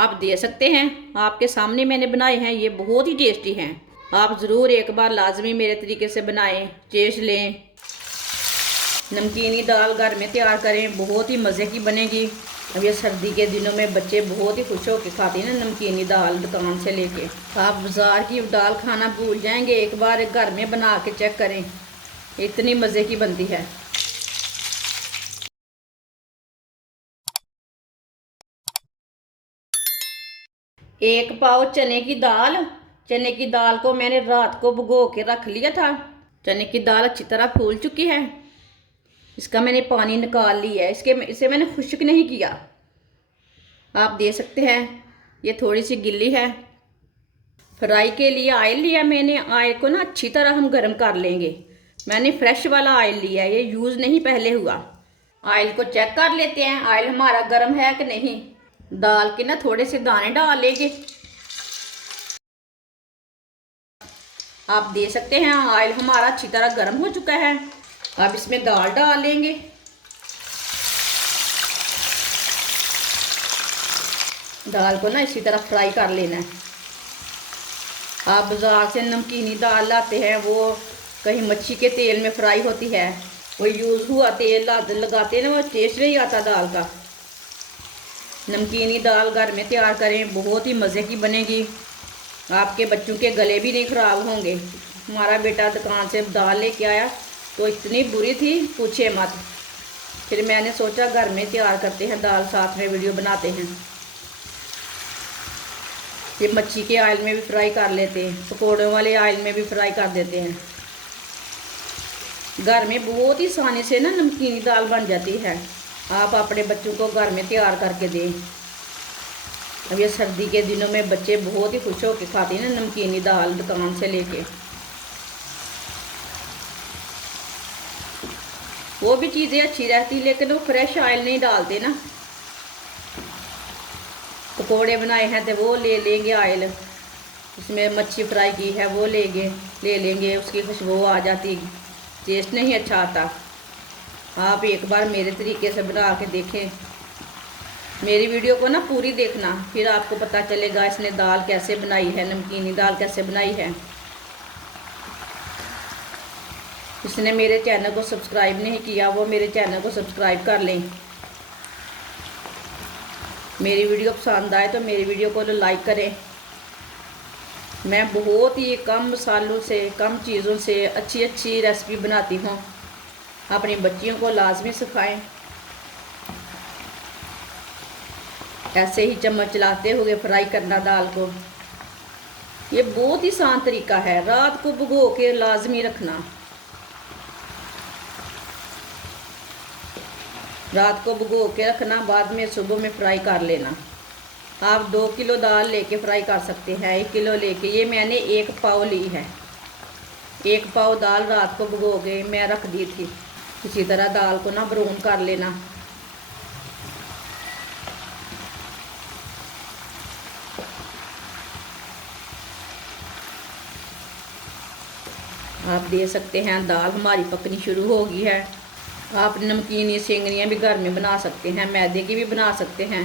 आप दे सकते हैं। आपके सामने मैंने बनाए हैं, ये बहुत ही टेस्टी हैं। आप ज़रूर एक बार लाजमी मेरे तरीके से बनाएं, टेस्ट लें। नमकीनी दाल घर में तैयार करें, बहुत ही मज़े की बनेगी। अब ये सर्दी के दिनों में बच्चे बहुत ही खुश होकर खाते हैं ना नमकीनी दाल दुकान से लेके। आप बाज़ार की दाल खाना भूल जाएंगे, एक बार घर में बना के चेक करें, इतनी मज़े की बनती है। एक पाव चने की दाल। चने की दाल को मैंने रात को भिगो के रख लिया था। चने की दाल अच्छी तरह फूल चुकी है। इसका मैंने पानी निकाल लिया है। इसे मैंने खुश्क नहीं किया। आप दे सकते हैं, ये थोड़ी सी गिल्ली है। फ्राई के लिए ऑयल लिया मैंने। ऑयल को ना अच्छी तरह हम गर्म कर लेंगे। मैंने फ्रेश वाला ऑयल लिया है, ये यूज़ नहीं पहले हुआ। ऑयल को चेक कर लेते हैं ऑयल हमारा गर्म है कि नहीं। दाल के ना थोड़े से दाने डाल लेंगे। आप दे सकते हैं ऑयल हमारा अच्छी तरह गर्म हो चुका है। अब इसमें दाल डाल लेंगे। दाल को ना इसी तरह फ्राई कर लेना है। आप बाज़ार से नमकीनी दाल लाते हैं, वो कहीं मच्छी के तेल में फ्राई होती है, वो यूज़ हुआ तेल लगाते हैं ना, वो टेस्ट नहीं आता दाल का। नमकीनी दाल घर में तैयार करें, बहुत ही मज़े की बनेगी। आपके बच्चों के गले भी नहीं ख़राब होंगे। हमारा बेटा दुकान से दाल लेके आया तो इतनी बुरी थी, पूछे मत। फिर मैंने सोचा घर में तैयार करते हैं दाल, साथ में वीडियो बनाते हैं। ये मच्छी के ऑयल में भी फ्राई कर लेते हैं, पकौड़ों वाले ऑयल में भी फ्राई कर देते हैं। घर में बहुत ही आसानी से ना नमकीनी दाल बन जाती है। आप अपने बच्चों को घर में तैयार करके दें। अब ये सर्दी के दिनों में बच्चे बहुत ही खुश होकर खाते हैं ना नमकीनी दाल दुकान से लेके। वो भी चीज़ें अच्छी रहती, लेकिन वो फ्रेश ऑयल नहीं डालते ना। पकोड़े बनाए हैं तो वो ले लेंगे ऑयल, इसमें मच्छी फ्राई की है वो ले लेंगे, उसकी खुशबू आ जाती, टेस्ट नहीं अच्छा आता। आप एक बार मेरे तरीके से बना के देखें। मेरी वीडियो को ना पूरी देखना, फिर आपको पता चलेगा इसने दाल कैसे बनाई है, नमकीनी दाल कैसे बनाई है। इसने मेरे चैनल को सब्सक्राइब नहीं किया, वो मेरे चैनल को सब्सक्राइब कर लें। मेरी वीडियो पसंद आए तो मेरी वीडियो को लाइक करें। मैं बहुत ही कम मसालों से, कम चीज़ों से अच्छी अच्छी रेसिपी बनाती हूँ। अपनी बच्चियों को लाजमी सिखाएं। ऐसे ही चम्मच चलाते हुए फ्राई करना दाल को। ये बहुत ही आसान तरीका है। रात को भिगो के लाजमी रखना। रात को भिगो के रखना, बाद में सुबह में फ्राई कर लेना। आप 2 किलो दाल लेके फ्राई कर सकते हैं, 1 किलो लेके। ये मैंने 1 पाव ली है। 1 पाव दाल रात को भिगो के मैं रख दी थी। इसी तरह दाल को ना ब्राउन कर लेना। आप दे सकते हैं, दाल हमारी पकनी शुरू हो गई है। आप नमकीनी सेंगरियाँ भी घर में बना सकते हैं, मैदे की भी बना सकते हैं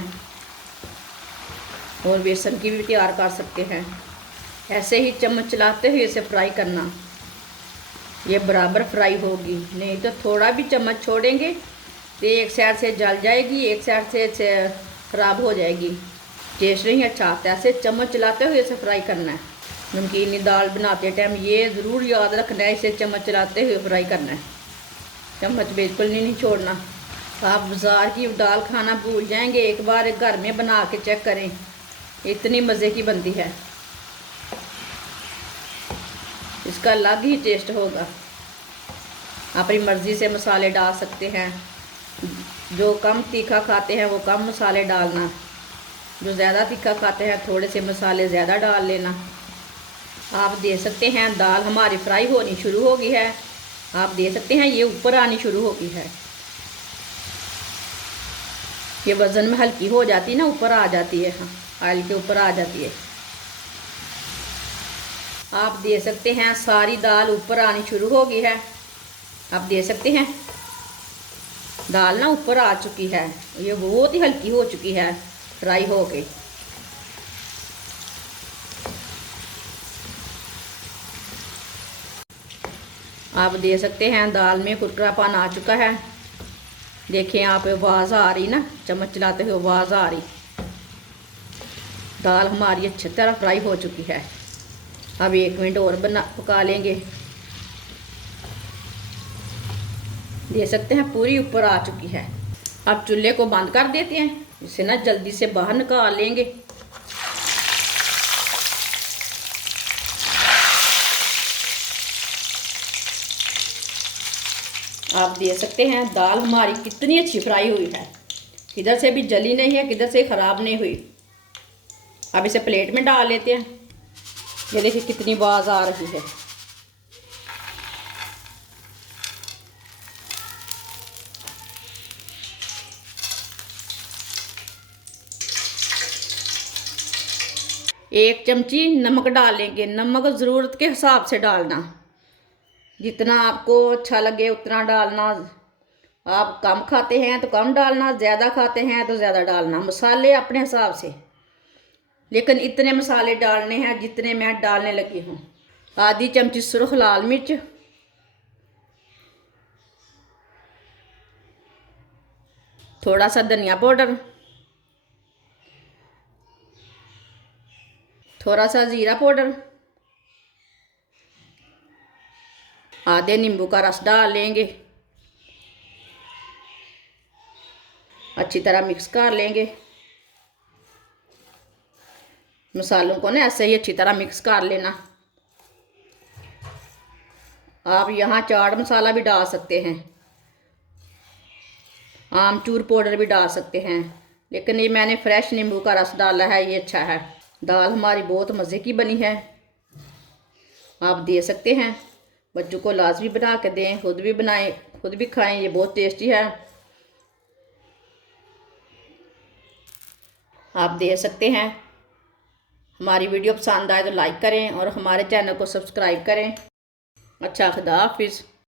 और बेसन की भी तैयार कर सकते हैं। ऐसे ही चम्मच चलाते हुए इसे फ्राई करना। ये बराबर फ्राई होगी, नहीं तो थोड़ा भी चम्मच छोड़ेंगे तो एक साइड से जल जाएगी, एक साइड से ख़राब हो जाएगी, टेस्ट नहीं अच्छा आता। ऐसे चम्मच चलाते हुए इसे फ्राई करना है। नमकीनी दाल बनाते टाइम ये ज़रूर याद रखना है, इसे चम्मच चलाते हुए फ्राई करना है, चम्मच बिल्कुल नहीं छोड़ना। आप बाज़ार की दाल खाना भूल जाएंगे, एक बार घर में बना के चेक करें, इतनी मज़े की बनती है। इसका अलग ही टेस्ट होगा। अपनी मर्ज़ी से मसाले डाल सकते हैं। जो कम तीखा खाते हैं वो कम मसाले डालना, जो ज़्यादा तीखा खाते हैं थोड़े से मसाले ज़्यादा डाल लेना। आप दे सकते हैं, दाल हमारी फ्राई होनी शुरू हो गई है। आप दे सकते हैं, ये ऊपर आनी शुरू हो गई है। ये वज़न में हल्की हो जाती है ना, ऊपर आ जाती है, हाँ ऑयल के ऊपर आ जाती है। आप दे सकते हैं, सारी दाल ऊपर आनी शुरू हो गई है। आप दे सकते हैं, दाल ना ऊपर आ चुकी है, ये बहुत ही हल्की हो चुकी है फ्राई हो के। आप देख सकते हैं दाल में कुरकुरापन आ चुका है। देखिए यहाँ पे आवाज़ आ रही ना, चम्मच चलाते हुए आवाज़ आ रही। दाल हमारी अच्छी तरह फ्राई हो चुकी है। अब 1 मिनट और पका लेंगे। देख सकते हैं पूरी ऊपर आ चुकी है। अब चूल्हे को बंद कर देते हैं, इसे ना जल्दी से बाहर निकाल लेंगे। आप देख सकते हैं दाल हमारी कितनी अच्छी फ्राई हुई है, किधर से भी जली नहीं है, किधर से ख़राब नहीं हुई। अब इसे प्लेट में डाल लेते हैं। ये देखिए कितनी आवाज़ आ रही है। एक चमची नमक डाल लेंगे। नमक ज़रूरत के हिसाब से डालना, जितना आपको अच्छा लगे उतना डालना। आप कम खाते हैं तो कम डालना, ज़्यादा खाते हैं तो ज़्यादा डालना। मसाले अपने हिसाब से, लेकिन इतने मसाले डालने हैं जितने मैं डालने लगी हूँ। आधी चमची सुरख लाल मिर्च, थोड़ा सा धनिया पाउडर, थोड़ा सा ज़ीरा पाउडर, आधे नींबू का रस डाल लेंगे। अच्छी तरह मिक्स कर लेंगे। मसालों को ना ऐसे ही अच्छी तरह मिक्स कर लेना। आप यहाँ चाट मसाला भी डाल सकते हैं, आमचूर पाउडर भी डाल सकते हैं, लेकिन ये मैंने फ्रेश नींबू का रस डाला है, ये अच्छा है। दाल हमारी बहुत मज़े की बनी है। आप दे सकते हैं, बच्चों को लाजमी बना के दें, खुद भी बनाएं, खुद भी खाएं, ये बहुत टेस्टी है। आप दे सकते हैं। हमारी वीडियो पसंद आए तो लाइक करें और हमारे चैनल को सब्सक्राइब करें। अच्छा, खुदा हाफिज़।